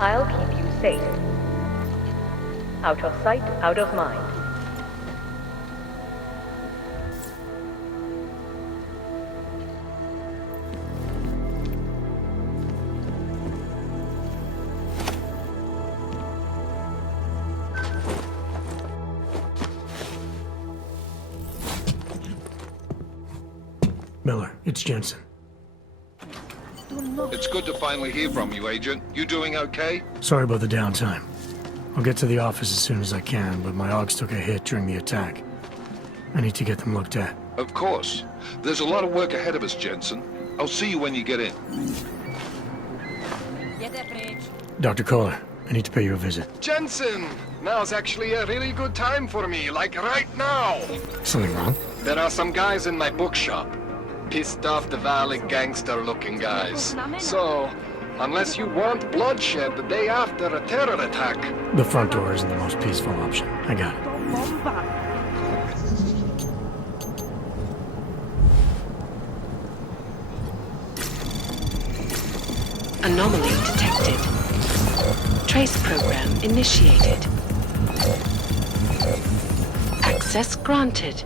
I'll keep you safe. Out of sight, out of mind. Miller, it's Jensen. It's good to finally hear from you, Agent. You doing okay? Sorry about the downtime. I'll get to the office as soon as I can, but my Augs took a hit during the attack. I need to get them looked at. Of course. There's a lot of work ahead of us, Jensen. I'll see you when you get in. Dr. Kohler, I need to pay you a visit. Jensen! Now's actually a really good time for me, like right now! Something wrong? There are some guys in my bookshop. Pissed off the valley gangster-looking guys. So, unless you want bloodshed the day after a terror attack... The front door isn't the most peaceful option. I got it. Anomaly detected. Trace program initiated. Access granted.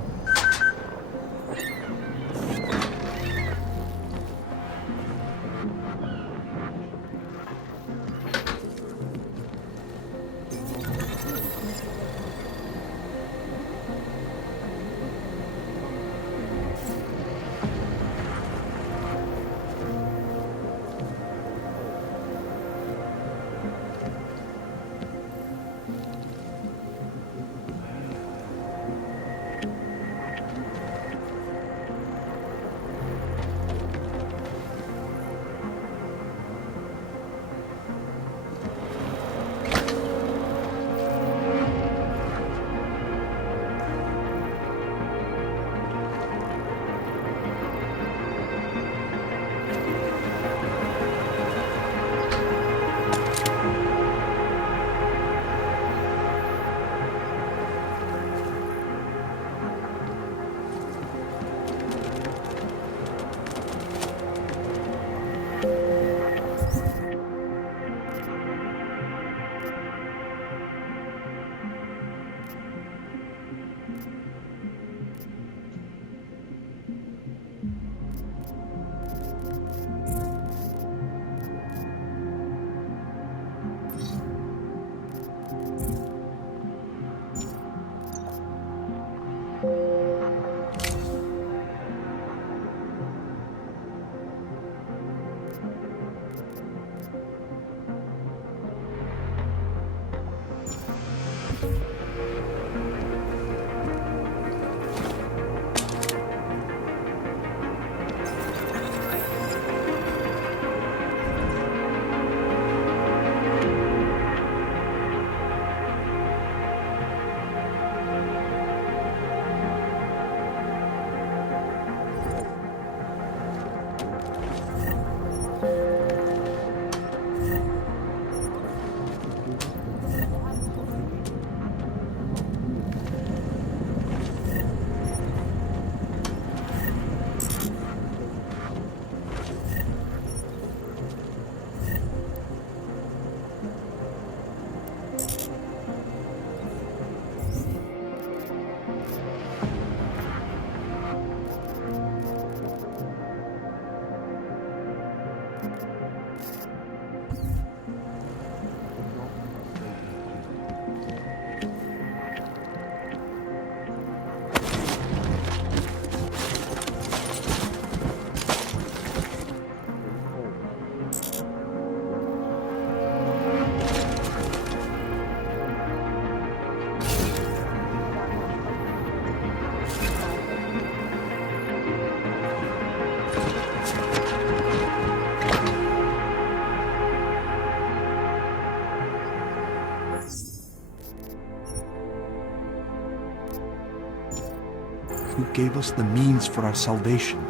Who gave us the means for our salvation.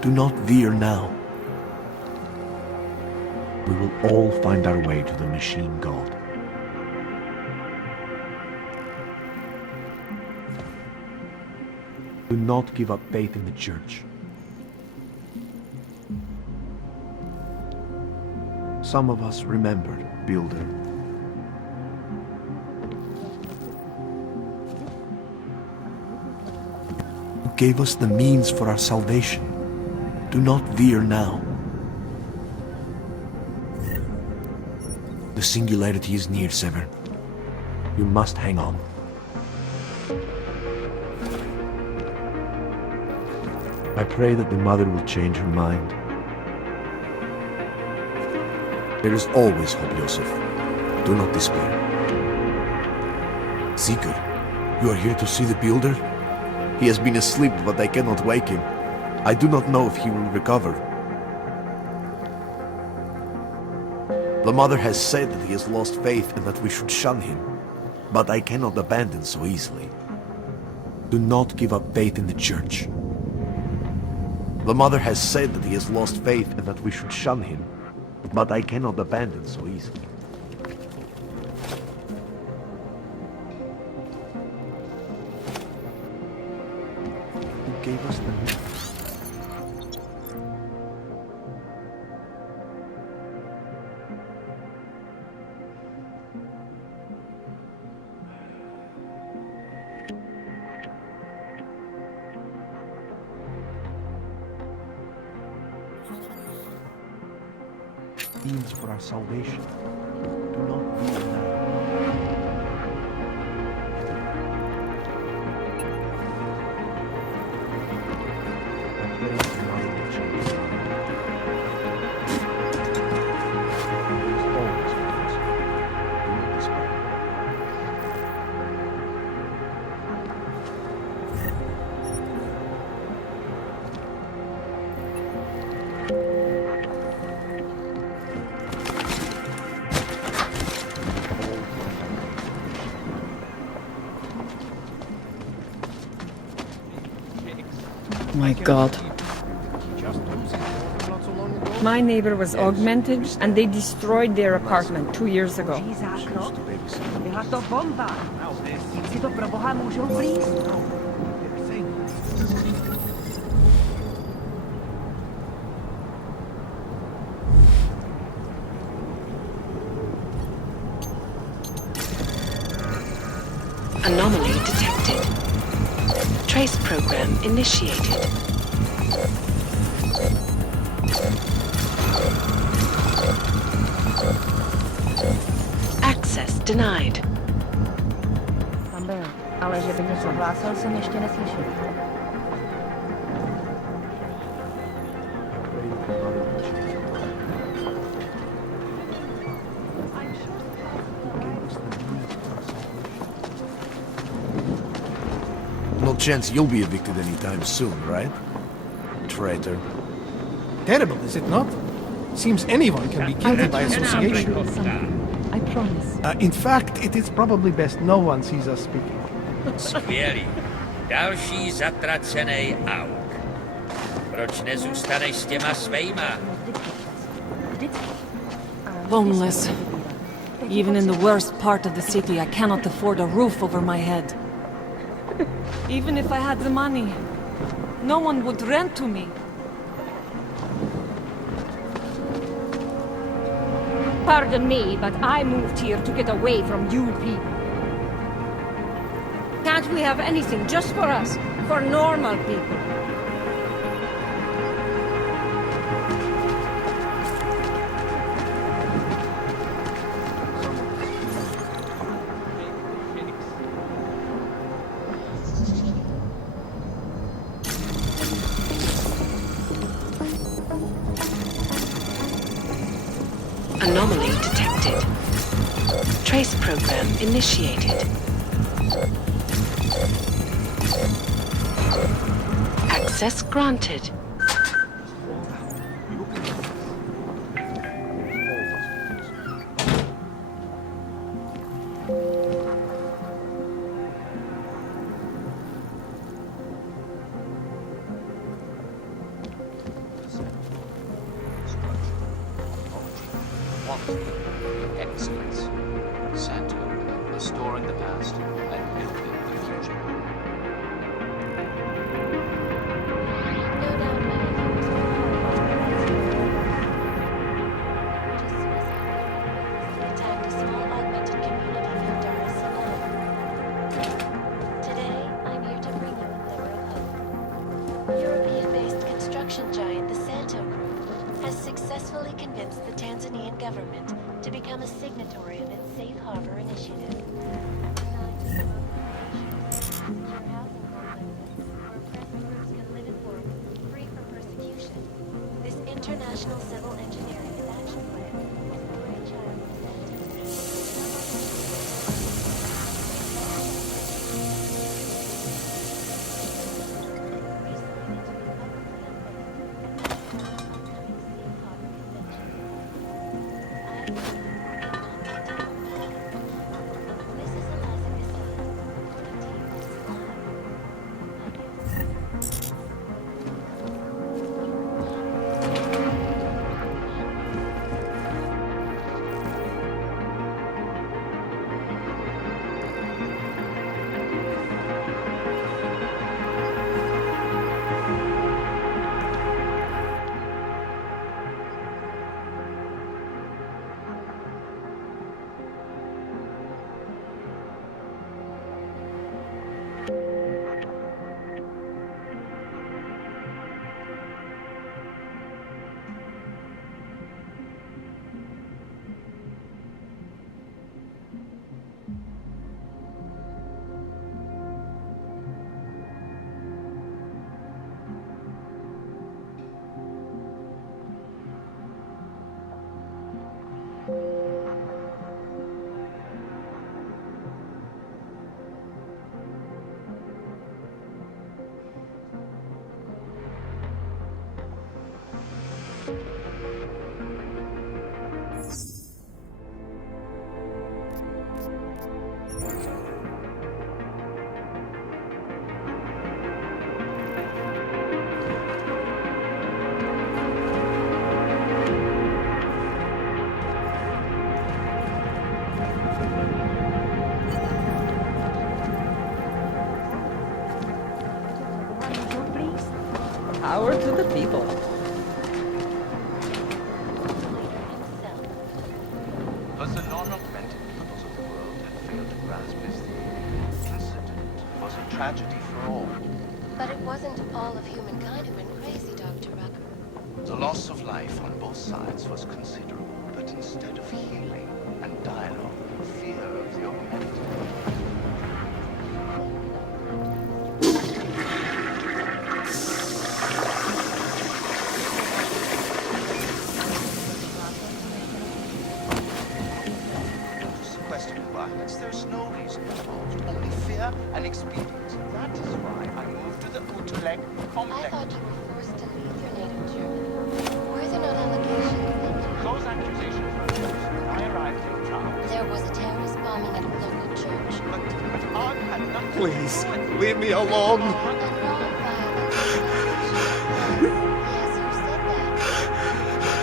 Do not veer now. We will all find our way to the MachineGod. Do not give up faith in the Church. Some of us remembered, Builder. You gave us the means for our salvation. Do not veer now. The singularity is near, Sever. You must hang on. I pray that the mother will change her mind. There is always hope, Joseph. Do not despair. Sigurd, you are here to see the Builder? He has been asleep, but I cannot wake him. I do not know if he will recover. The mother has said that he has lost faith and that we should shun him, but I cannot abandon so easily. Do not give up faith in the church. The mother has said that he has lost faith and that we should shun him, but I cannot abandon so easily. Who gave us the means? Means for our salvation. Do not be now. I pray that the mother will change her mind. Always with us. Do not despair. My God. My neighbor was augmented and they destroyed their apartment 2 years ago. Anomaly detected. Trace program initiated. Access denied. Tam byl, ale že by něco hlásil, jsem ještě neslyšel. No chance you'll be evicted anytime soon, right? Traitor. Terrible, is it not? Seems anyone can be guilty by association. I promise. In fact, it is probably best no one sees us speaking. Skvělý. Další zatracený Aug. Proč nezůstaneš s těma svejma? Homeless. Even in the worst part of the city, I cannot afford a roof over my head. Even if I had the money, no one would rent to me. Pardon me, but I moved here to get away from you people. Can't we have anything just for us? For normal people? Anomaly detected. Trace program initiated. Access granted. Excellence. Santo, restoring the past and building the future. convince the Tanzanian government to become a signatory of its Safe Harbor Initiative. This international civil engineering and action plan is the brainchild of Power to the people. But the non-augmented peoples of the world had failed to grasp this. The incident was a tragedy for all. But it wasn't all of humankind who went crazy, Dr. Rucker. The loss of life on both sides was considerable, but instead of healing and dialogue, fear of the augmented. There's no reason involved, only fear and expedience. That is why I moved to the Utrecht complex. I thought you were forced to leave your native Germany. Were there not allegations? Those accusations were false. I arrived in town. There was a terrorist bombing at a local church. But Aug had nothing Please, to do with it. leave me alone. A non-violent Yes, you said that.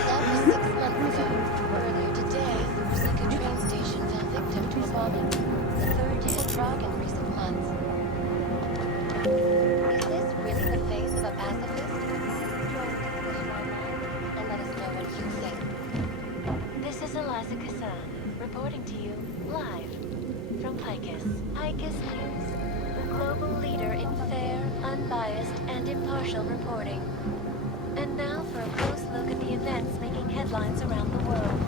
That was 6 months ago. Earlier today, Rusika train station fell victim to a bombing. The third day in Prague in recent months. Is this really the face of a pacifist? And let us know what you think. This is Eliza Kassan, reporting to you live from Picus. Picus News, the global leader in fair, unbiased, and impartial reporting. And now for a close look at the events making headlines around the world.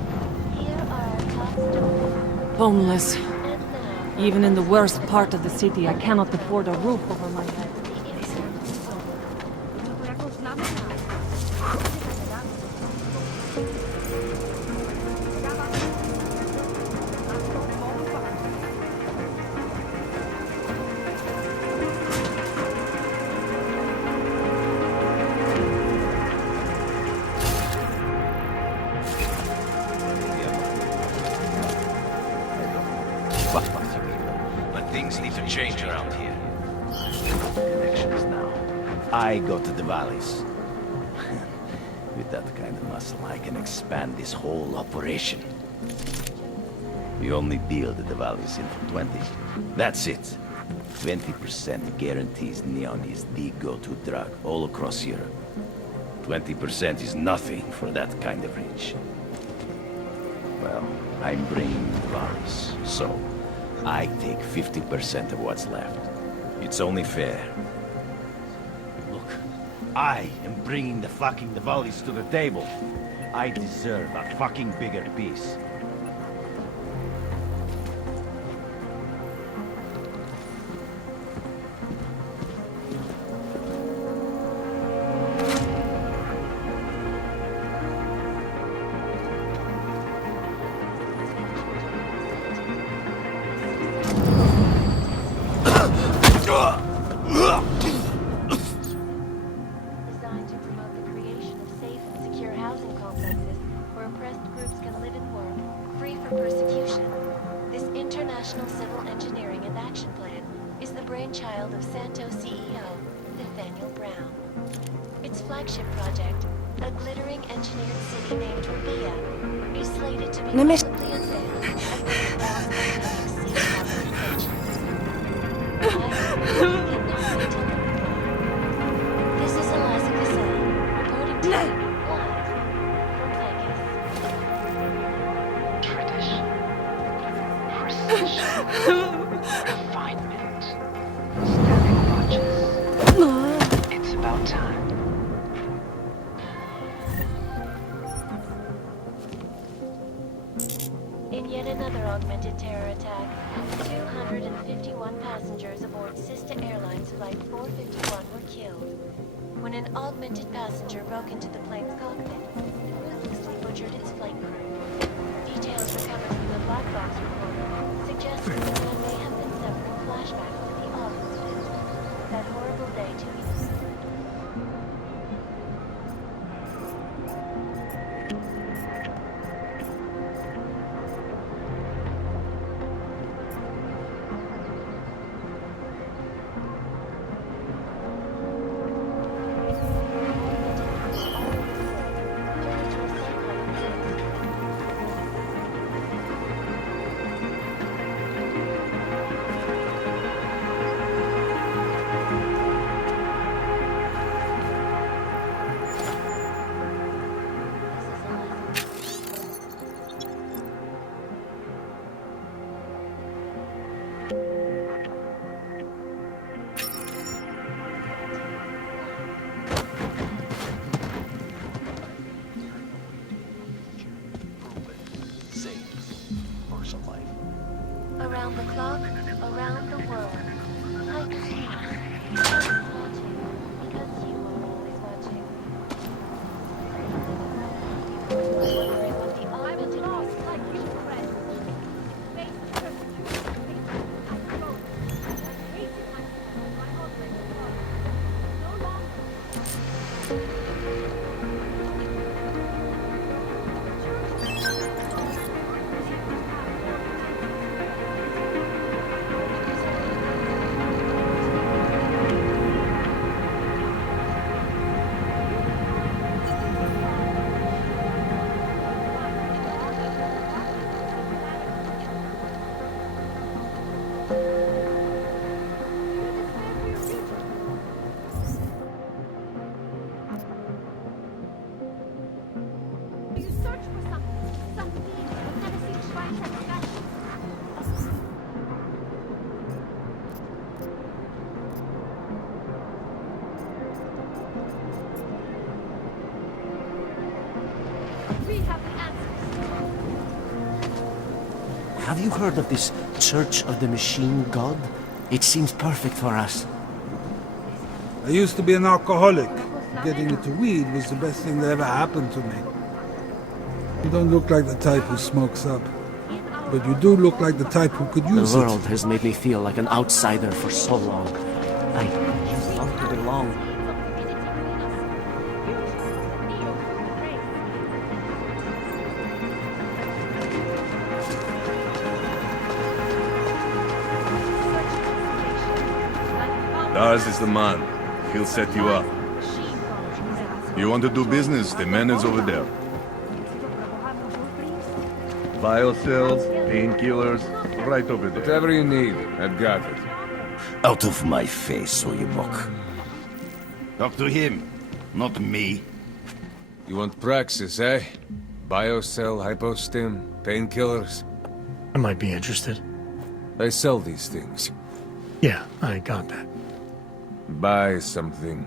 Here are our top stories. Homeless. And now, Even in the worst part of the city, I cannot afford a roof over my head. But things need to change around here. Connections now. I go to the valleys. With that kind of muscle, I can expand this whole operation. We only deal the valleys in for 20. That's it. 20% guarantees neon is the go-to drug all across Europe. 20% is nothing for that kind of reach. Well, I'm bringing the valleys, so I take 50% of what's left. It's only fair. Look, I am bringing the valleys to the table. I deserve a fucking bigger piece. Designed to promote the creation of safe and secure housing complexes where oppressed groups can live and work, free from persecution. This international civil engineering and action plan is the brainchild of Santo CEO, Nathaniel Brown. Its flagship project, a glittering engineered city named Rabia, is slated to be publicly unveiled as the last dynamic sea carbon invention. I cannot wait till this is Eliza Cassell, reporting to you live from Vegas. Tradition, precision, refinement, stabbing watches. It's about time. In yet another augmented terror attack, 251 passengers aboard sister airlines Flight 451 were killed when an augmented passenger broke into the plane's cockpit and ruthlessly butchered its flight crew. Details recovered from the black box recorder suggest that the man may have been suffering flashbacks to the Aug Incident, that horrible day 2 years ago. Around the clock, around the world. I can see you. Watching, because you are always watching. Wondering what the augmented race is like you, friend. Face the persecution. I wrote. Hated myself. My augmented love. No longer. You search for something you never seem to find satisfaction. We have the answers. Have you heard of this Church of the MachineGod? It seems perfect for us. I used to be an alcoholic. Getting into weed was the best thing that ever happened to me. You don't look like the type who smokes up. But you do look like the type who could use it. The world has made me feel like an outsider for so long. I just want to belong. Lars is the man. He'll set you up. You want to do business? The man is over there. Vial cells, painkillers, right over there. Whatever you need, I've got it. Out of my face, Oyabok. Talk to him, not me. You want praxis, eh? Biocell, hypostim, painkillers. I might be interested. I sell these things. Yeah, I got that. Buy something.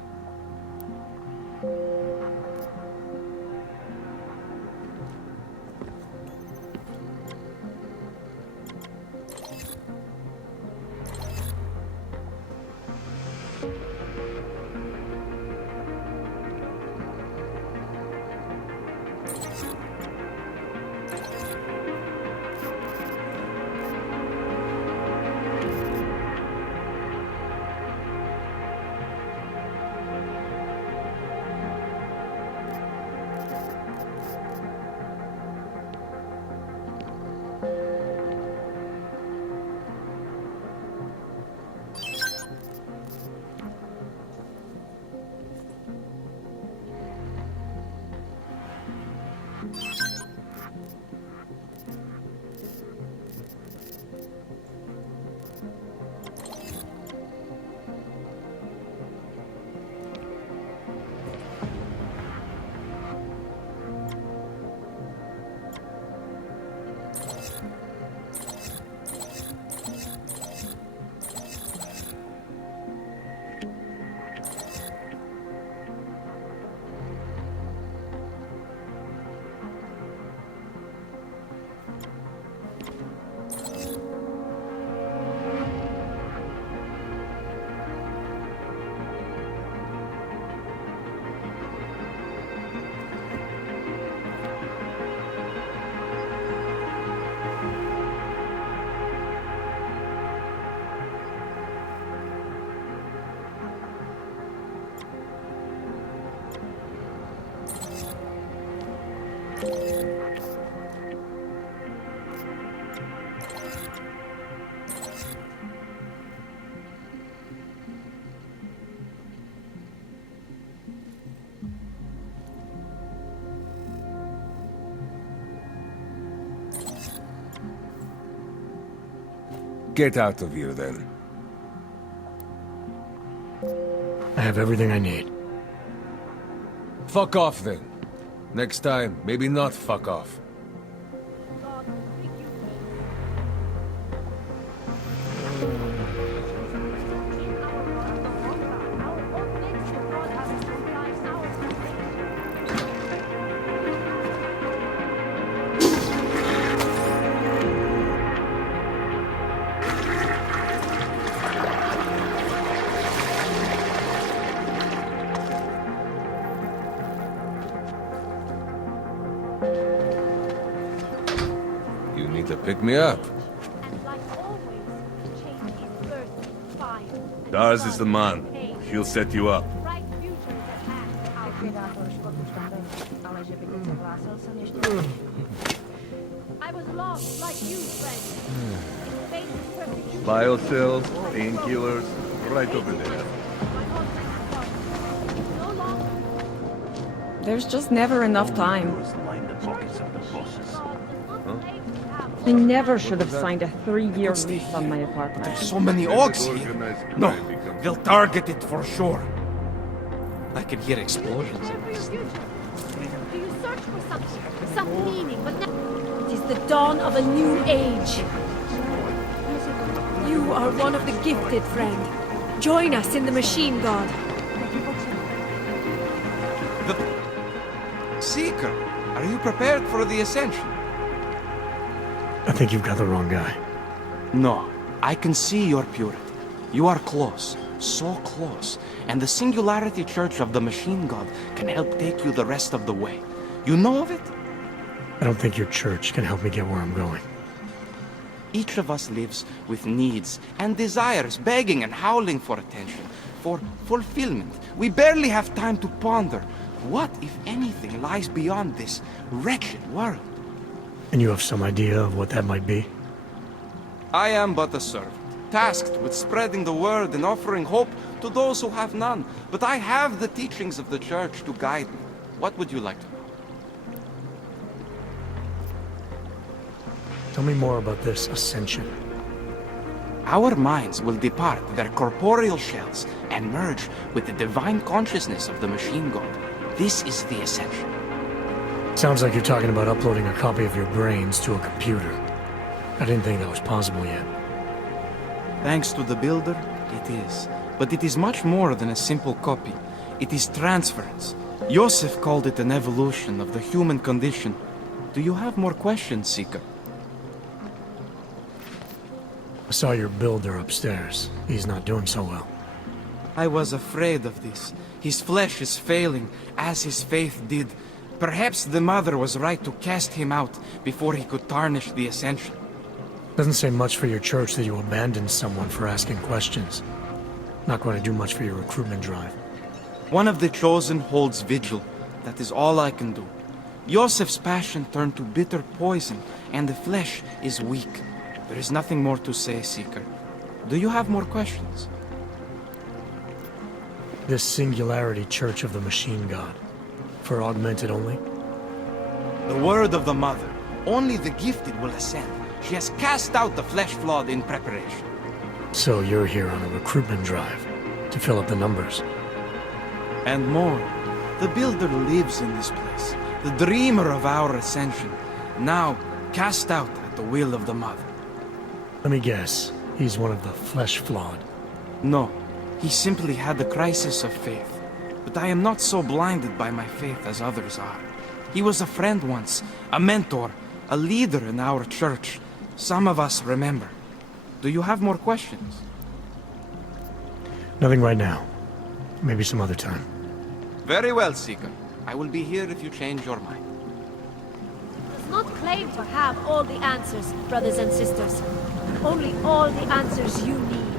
Get out of here, then. I have everything I need. Fuck off, then. Next time, maybe not fuck off. To pick me up. Dars is the man. He'll set you up. I was lost like you, friend. Biocells, painkillers, right over there. There's just never enough time. I never should have signed a 3-year lease on my apartment. There's so many Augs here. No, they'll target it for sure. I can hear explosions. Do you search for something, some meaning, but now it is the dawn of a new age. You are one of the gifted, friend. Join us in the MachineGod. Seeker, are you prepared for the ascension? I think you've got the wrong guy. No, I can see your purity. You are close, so close, and the Singularity Church of the MachineGod can help take you the rest of the way. You know of it? I don't think your church can help me get where I'm going. Each of us lives with needs and desires, begging and howling for attention, for fulfillment. We barely have time to ponder what, if anything, lies beyond this wretched world. And you have some idea of what that might be? I am but a servant, tasked with spreading the word and offering hope to those who have none. But I have the teachings of the church to guide me. What would you like to know? Tell me more about this ascension. Our minds will depart their corporeal shells and merge with the divine consciousness of the MachineGod. This is the ascension. Sounds like you're talking about uploading a copy of your brains to a computer. I didn't think that was possible yet. Thanks to the builder, it is. But it is much more than a simple copy. It is transference. Joseph called it an evolution of the human condition. Do you have more questions, Seeker? I saw your builder upstairs. He's not doing so well. I was afraid of this. His flesh is failing, as his faith did. Perhaps the Mother was right to cast him out before he could tarnish the Ascension. Doesn't say much for your church that you abandoned someone for asking questions. Not going to do much for your recruitment drive. One of the chosen holds vigil. That is all I can do. Joseph's passion turned to bitter poison, and the flesh is weak. There is nothing more to say, Seeker. Do you have more questions? This Singularity Church of the MachineGod. For Augmented only? The word of the Mother. Only the gifted will ascend. She has cast out the flesh-flawed in preparation. So you're here on a recruitment drive, to fill up the numbers. And more. The Builder lives in this place. The dreamer of our ascension. Now, cast out at the will of the Mother. Let me guess. He's one of the flesh-flawed. No. He simply had a crisis of faith. But I am not so blinded by my faith as others are. He was a friend once, a mentor, a leader in our church. Some of us remember. Do you have more questions? Nothing right now. Maybe some other time. Very well, Seeker. I will be here if you change your mind. Does not claim to have all the answers, brothers and sisters. Only all the answers you need.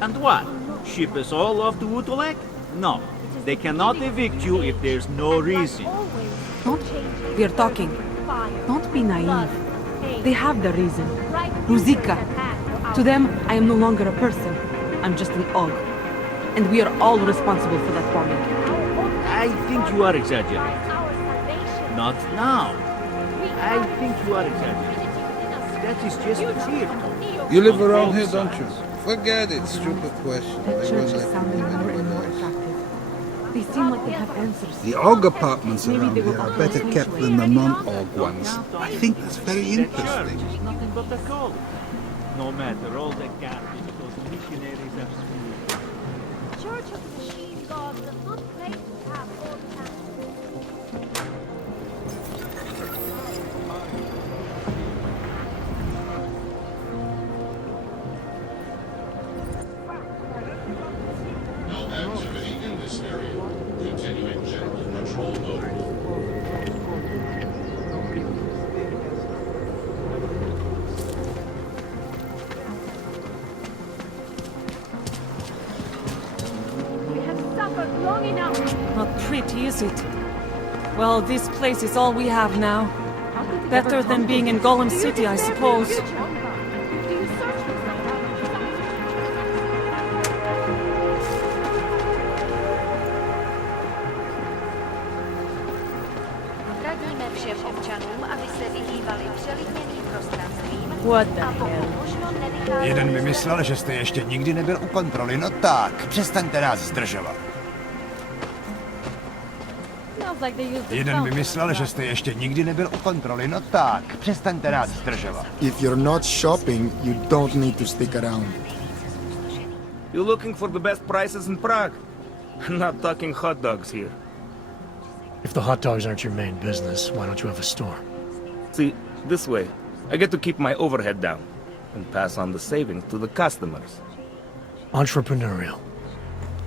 And what? Ship us all off to Utulek? No. They cannot evict you if there's no reason. Don't. We're talking. Don't be naive. They have the reason. Ruzika. To them, I am no longer a person. I'm just an Aug. And we are all responsible for that bombing. I think you are exaggerating. Not now. I think you are exaggerating. That is just fear. You live around here, don't you? Forget it, stupid question. The church is sounding more and more attractive. They seem like they have answers. The Aug apartments around here are better kept than the non-Aug ones. I think that's very interesting. Nothing but the code. No matter all the garbage those missionaries have spewed. Church of MachineGod does not claim to have all the answers. Activity in this area. Continuing general control mode. We have suffered long enough. Not pretty, is it? Well, this place is all we have now. Better than being in Golem City, I suppose. Radíme všem občanům, aby se vyhýbali přelidněným prostvím. What the hell? Jeden vymyslel, že jste ještě nikdy nebyl u kontroly. No tak, přestaňte nás zdržovat. Jeden vymyslel, že jste ještě nikdy nebyl u kontroly. No tak, přestaňte nás zdržovat. If you're not shopping, you don't need to stick around. You looking for the best prices in Prague? Not talking hot dogs here. If the hot dogs aren't your main business, why don't you have a store? See, this way, I get to keep my overhead down and pass on the savings to the customers. Entrepreneurial.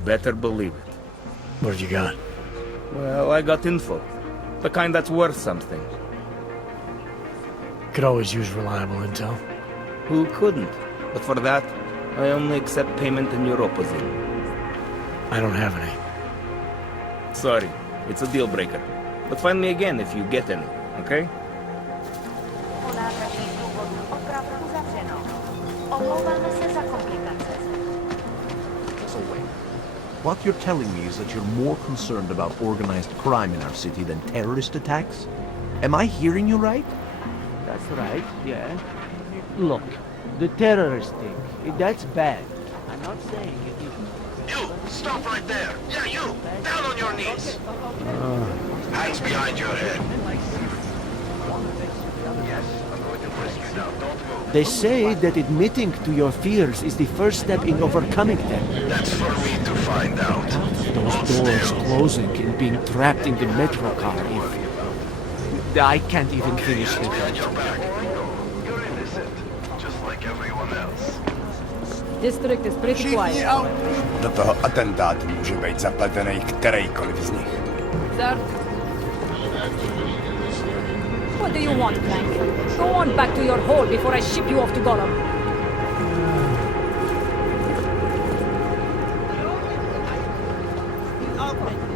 Better believe it. What have you got? Well, I got info. The kind that's worth something. Could always use reliable intel. Who couldn't? But for that, I only accept payment in Europozin. I don't have any. Sorry, it's a deal breaker. But find me again if you get any, okay? Po nádraží průvodu opravdu uzavřeno. Omlouváme se za komplikace. So wait. What you're telling me is that you're more concerned about organized crime in our city than terrorist attacks? Am I hearing you right? That's right, yeah. Look, the terrorist thing, that's bad. I'm not saying it isn't. You! Stop right there! Yeah, you! Down on your knees! Hands behind your head. Yes, I'm going to risk you now. Don't move. They say that admitting to your fears is the first step in overcoming them. That's for me to find out. Those doors closing and being trapped in the metro car if... I can't even finish it. You're innocent, just like everyone else. District is pretty quiet. Do toho atentátu může být zapletený kterejkoliv z nich. Sir? What do you want, Clank? Go on back to your hole before I ship you off to Golem.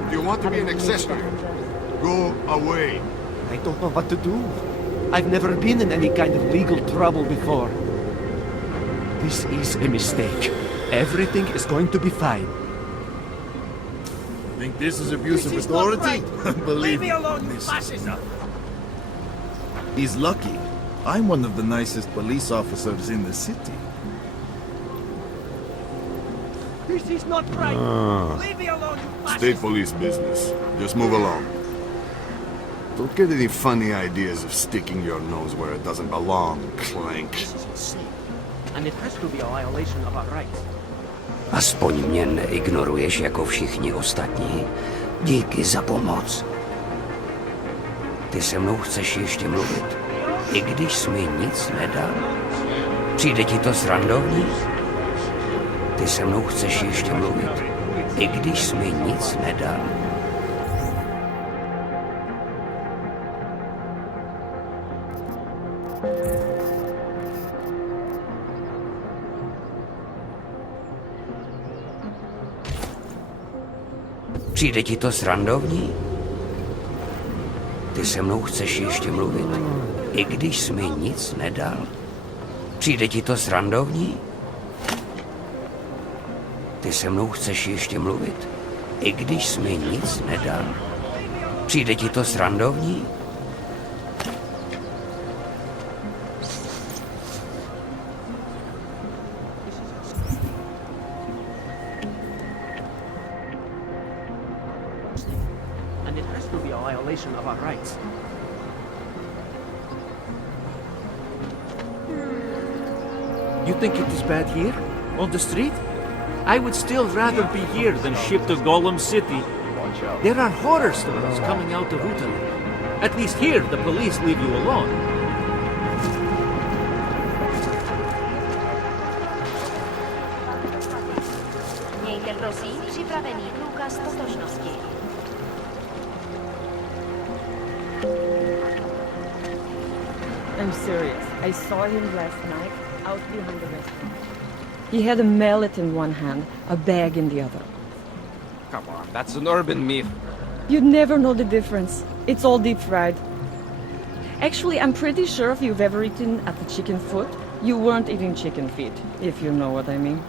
Do you want to be an accessory? Go away. I don't know what to do. I've never been in any kind of legal trouble before. This is a mistake. Everything is going to be fine. Think this is abuse of authority? Believe me, he's lucky. I'm one of the nicest police officers in the city. This is not right. Leave me alone, you State police business. Just move along. Don't get any funny ideas of sticking your nose where it doesn't belong, Clank. And it has to be a violation of our rights. Aspoň mě neignoruješ jako všichni ostatní. Díky za pomoc. Ty se mnou chceš ještě mluvit, i když jsi mi nic nedal. Přijde ti to srandovní? Ty se mnou chceš ještě mluvit, i když jsi mi nic nedal. Přijde ti to srandovní? Ty se mnou chceš ještě mluvit, i když jsi mi nic nedal? Přijde ti to srandovní? Ty se mnou chceš ještě mluvit, i když jsi mi nic nedal? Přijde ti to srandovní? And it has to be a violation of our rights. You think it is bad here? On the street? I would still rather be here than shipped to Golem City. There are horror stories coming out of Italy. At least here, the police leave you alone. Mějte prosím připravený průkaz totožnosti. I'm serious. I saw him last night out behind the restaurant. He had a mallet in one hand, a bag in the other. Come on, that's an urban myth. You'd never know the difference. It's all deep fried. Actually, I'm pretty sure if you've ever eaten at the chicken foot, you weren't eating chicken feet, if you know what I mean.